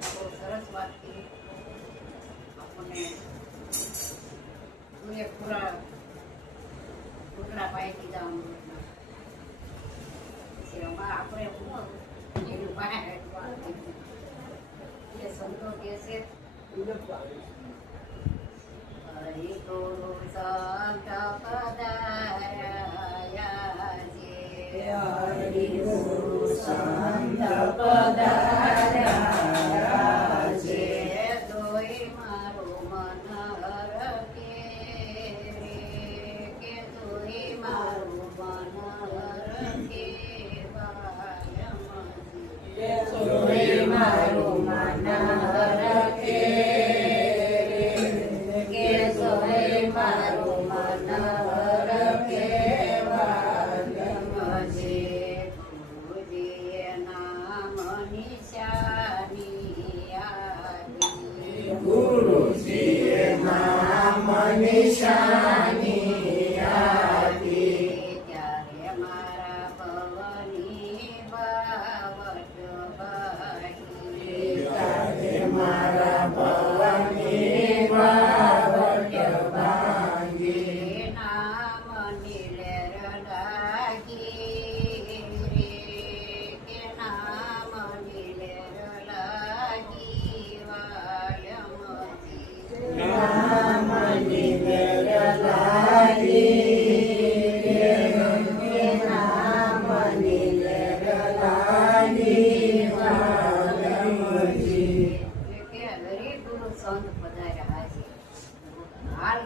બહુ સરસ વાત કરી. આપણને પૂરેપૂરા ટુકડા પાઈ દીધા અમૃતના. પછી એમાં આપણે એનું પાસે એ સંતો કહે છે હરિ ગુરુ સંત પધાર્યા છે, હરિ ગુરુ સંત પધાર્યા છે, તોય મારું મન હરકે રે, કે તોય મારું મન હરકે વાયમજી, તોય મારું મન હરકે મારું મન હરકે વાયમજી. ગુરુજીએ નામ નિશાની આપી, ગુરુજીએ નામ નિશાની આપી, ત્યારે મારા ભવની બાવટ ભાગી, ત્યારે મારા ભવની બાવટ ભાગી, નામની લહેર લાગી રે, કે નામની લહેર લાગી વાયમજી, નામની લહેર લાગી રે, કે નામની લહેર લાગી વાયમજી. કે હરિ ગુરુ સંત પધાર્યા છે, હાલ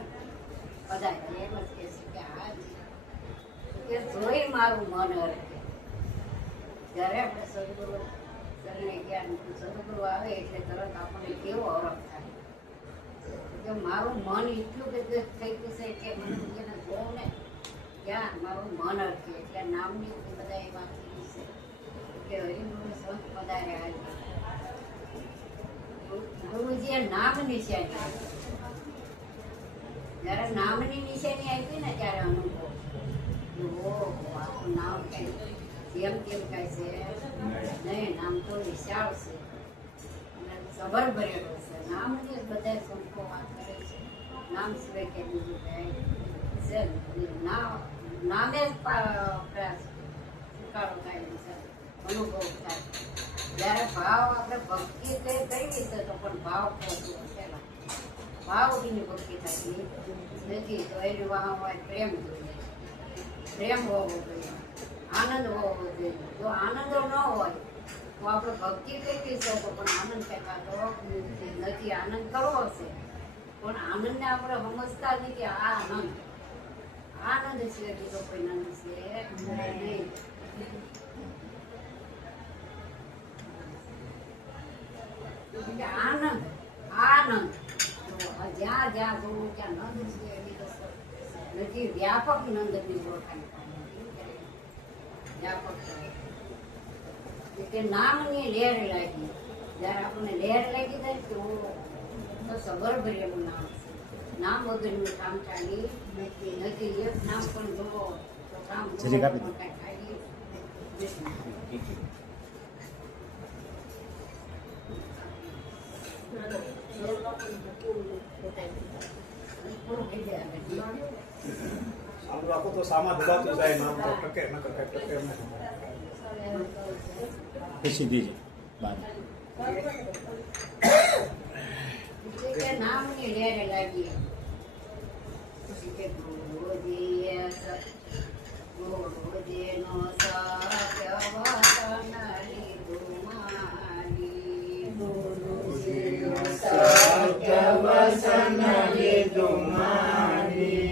પધાર્યા એમ જ કહે છે કે હાલ કે જોઈ મારું મન હરકે. જ્યારે આપણે સદગુરુ શરણે ગયા, સદગુરુ આવે એટલે તરત આપણને કેવો હરખ થાય કે મારું મન એટલું કે થઈ ગયું છે કે મને જેને જોઉં ને ત્યાં મારું મન હરકે. એટલે નામની બધા એ વાત કરી છે કે હરિગુરુ સંત પધાર્યા છે. ગુરુજીએ નામ નિશાની આપી. જ્યારે નામની નિશાની આપી ને ત્યારે અનુભવ આપણું નામ કઈ જેમ તેમ કઈ છે નહીં, નામ તો વિશાળ છે અને સબર ભરેલો છે. નામની બધા સંતો વાત કરે છે, નામ સિવાય કે બીજું કઈ છે નામે જ સ્વીકારો થાય છે, અનુભવ થાય. જ્યારે ભાવ આપણે ભક્તિ કરવી છે તો પણ ભાવ પહોંચવો પેલા ભાવ ની ભક્તિ થતી નથી. તો એની વાહ હોય પ્રેમ જોઈએ, પ્રેમ હોવો જોઈએ, આનંદ હોવો જોઈએ. જો આનંદ ન હોય તો આપણે ભક્તિ કરવી છે તો પણ આનંદ દેખાતો નથી. આનંદ કરવો હશે પણ આનંદને આપણે સમજતા નથી કે આ આનંદ આનંદ છે, બીજો કોઈ આનંદ છે નહીં. આનંદ આનંદ જ્યાં જ્યાં જોવું ત્યાં નંદ છે એવી નથી. વ્યાપક નંદની ઓળખાણ વ્યાપક નામની લહેર લાગી. જયારે આપણને લહેર લાગી જાય તો સબર ભરેલું નામ છે. નામ વગરનું કામ ચાલી નથી. એક નામ પણ જોવો તો કામ ચાલુ રાખો તો સામા દબાતું જાય, નામ તો ટકે ન ટકે પછી દીજે બાર નામની લહેર લાગી. પછી કે ગુરુજીનો સત્ય વચન લીધું માની, ગુરુજીનો સત્ય વચન લીધું માની.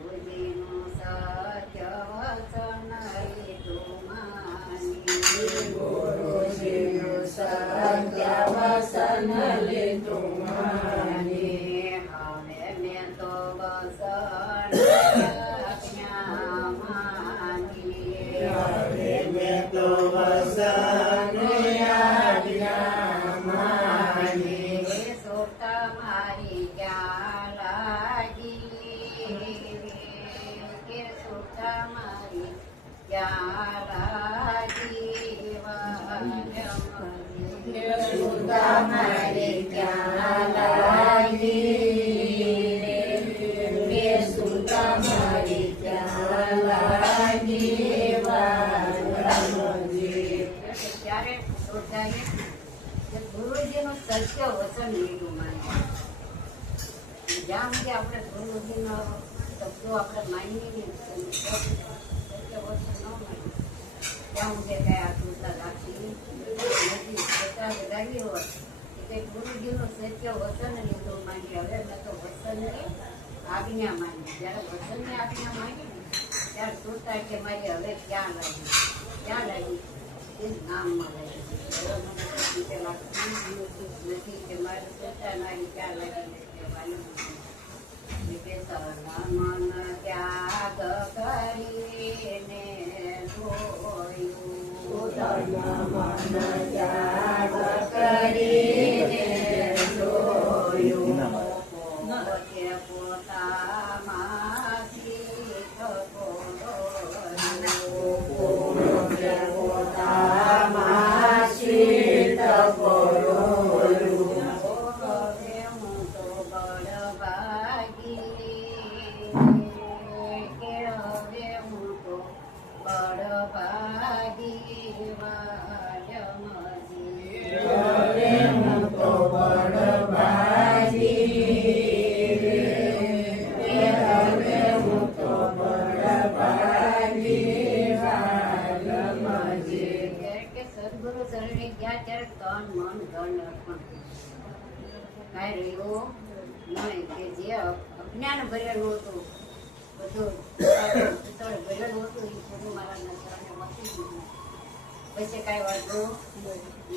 ગુરુજીનો સત્ય વચન લીધું માની, ગુરુજીનો સત્ય વચન લીધું માની. ક્યાં લાગી વાલમજી સુતા મારે ક્યાં લાગી રે સુતા મારે ક્યાં લાગી વાલમજી. ત્યારે પોતાને ગુરુજીનું સત્ય વચન લીધું માને. જ્યાં સુધી આપણે ગુરુજીનો શબ્દો આપણે માનીએ નહીં, સત્ય વચન ન માનીએ ત્યાં સુધી કઈ આતુરતા રાખી નથી. પોતા લાગી હોત કે ગુરુજીનું સત્ય વચન લીધું માનીએ. હવે મેં તો વચનની આજ્ઞા માની. જ્યારે વચનની આજ્ઞા માની ને ત્યારે સુરતા કે મારી હવે ક્યાં લાગી એ નામમાં લાગી. હવે મને બીજે લાગતું નથી કે મારે સુરતા મારી ક્યાં લાગી કહેવાનું. મન ત્યાગ કરીને મન ત્યાગ કરીને જોયું પોતામાં શીખ પોતામાં શીત કોરોયું. હવે હું તો બળભાગી કે હવે હું તો બળભાગી વાલમજી. હવે હું તો બળભાગી હવે હું તો બળભાગી વાલમજી. કે સદગુરુ શરણે ગયા ત્યારે તન મન ધન અર્પણ કાંઈ રહ્યું નહીં. કે જે અજ્ઞાન ભરેલું હતું બધું ભરેલું હતું એ બધું મારા શરણે વસી ગયું. પછી કાંઈ વાંધો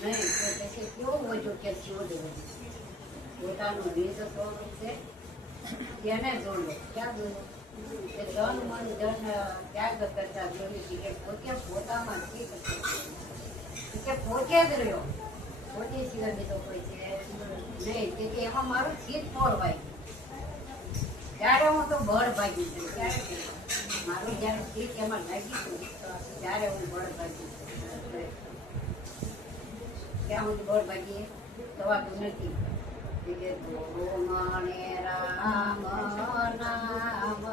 નહીં. તો પછી કેવું વધ્યું કે શોધ વધ્યું. પોતાનું નિજ સ્વરૂપ છે તેને જોડો. ક્યાં જોડો? કે ધન મન ધન ત્યાગ કરતા જોયું કે પોતે પોતામાં શીખ કે પોતે જ રહ્યો. પોતે સિવાય બીજો કોઈ છે નહીં. કે એમાં મારું ચિત્ત પોરવાય ત્યારે હું તો બળ ભાગી છું. ત્યારે મારું જ્યારે ચિત્ત એમાં લાગી છું ત્યારે હું બળ ભાગી છું. ક્યાં હું બળ ભાગીએ થવાતું નથી. કે ગોરો મને રામ નામ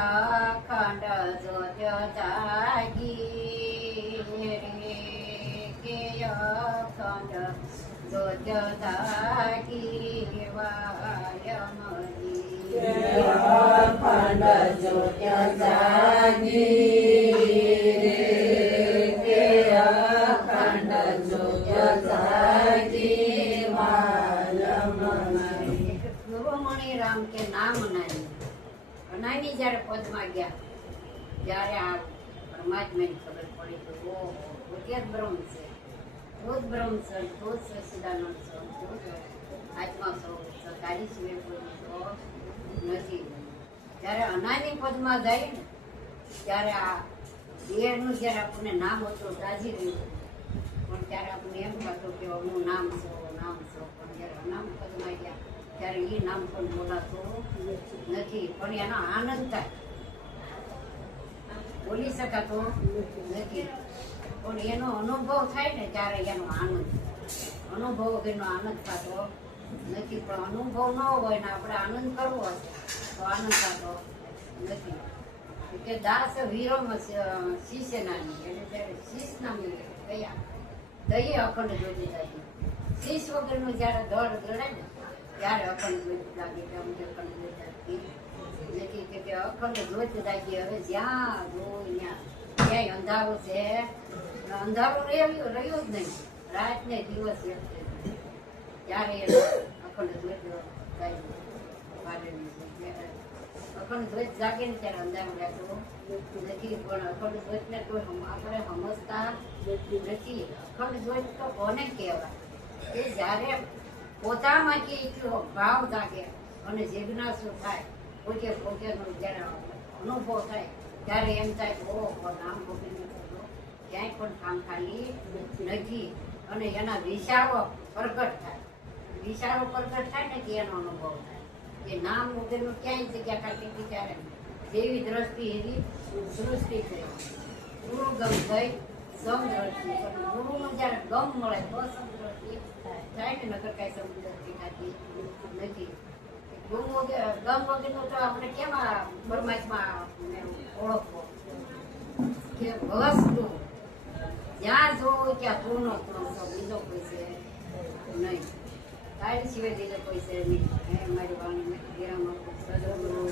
અખંડ જોત્ય જાગી રે કે અખંડ જોત્ય જાગી વાલમજી. અખંડ જોત્ય જાગી રે કે અખંડ જોત્ય જાગી વાલમજી. ગુરુમણિ રામ કે નામ નાની નાની જ્યારે પદમાં ગયા ત્યારે આ પરમાત્માની ખબર પડી કે ઓહો પોતે જ બ્રહ્મ છે. તું જ બ્રહ્મ છે, તું જ સચ્ચિદાનંદ છો, તું જ આત્મા છો, તારી સિવાય કોઈ છો નથી. જ્યારે અનાની પદમાં જાય ને ત્યારે આ દેહનું જ્યારે આપણને નામ હતું તાજી રહ્યું પણ ત્યારે આપણને એમ થતું કે હું નામ છું. પણ જ્યારે અનામ પદમાં ગયા ત્યારે એ નામ પણ બોલાતું નથી. પણ એનો આનંદ થાય બોલી શકાતો નથી. પણ એનો અનુભવ થાય ને ત્યારે એનો આનંદ અનુભવ વગરનો આનંદ થતો નથી. પણ અનુભવ ન હોય ને આપણે આનંદ કરવો હશે તો આનંદ થતો નથી. કે દાસ વીરોમાં શિષ્ય નાની એટલે ત્યારે શિષ નામી ગયા દઈએ અખંડ જોઈ જાય. શિષ વગરનું જ્યારે દળ દળે ને ત્યારે અખંડ જોઈ લાગે કે અમને અખંડ જોઈ નથી. કે અખંડ જોઈ લાગી. હવે જ્યાં જોઈ ક્યાંય અંધારું છે અંધારું રહ્યું જ નહીં. રાત ને દિવસ ત્યારે અખંડ જોઈ લાગી. અખંડ ધ્વજ જાગે ને ત્યારે અંધારું રહેતું નથી, પણ અખંડ ધ્વજને કોઈ આપણે સમજતા નથી. અખંડ ધ્વજ તો કોને કહેવાય? એ જ્યારે પોતામાંથી એટલો ભાવ જાગે અને જિજ્ઞાસુ થાય, પોતેનો જ્યારે અનુભવ થાય ત્યારે એમ થાય કે ઓહો, નામ ગોવિંદ ક્યાંય પણ કામ ખાલી નથી. અને એના વિચારો પ્રગટ થાય, વિચારો પ્રગટ થાય ને કે એનો અનુભવ થાય કે નામ વગરનું ક્યાંય જગ્યા ખાતી વિચારે જેવી દ્રષ્ટિ એવી સૃષ્ટિ થઈ. ગુરુ ગમ થઈ સમ દ્રષ્ટિ, પણ ગુરુનું જ્યારે ગમ મળે તો સમ દ્રષ્ટિ થાય ને, નકર કાંઈ સમ દ્રષ્ટિ થતી નથી. ગમ વગરનું તો આપણે કેમાં પરમાત્મા ઓળખવો કે વસ્તુ જ્યાં જોવો ત્યાં પૂર્ણ ત્રણસો, બીજો કોઈ છે નહીં. તારી સિવાય બીજો કોઈ છે નહીં. મારી વાણી વિરામ આપું. સદગુરુ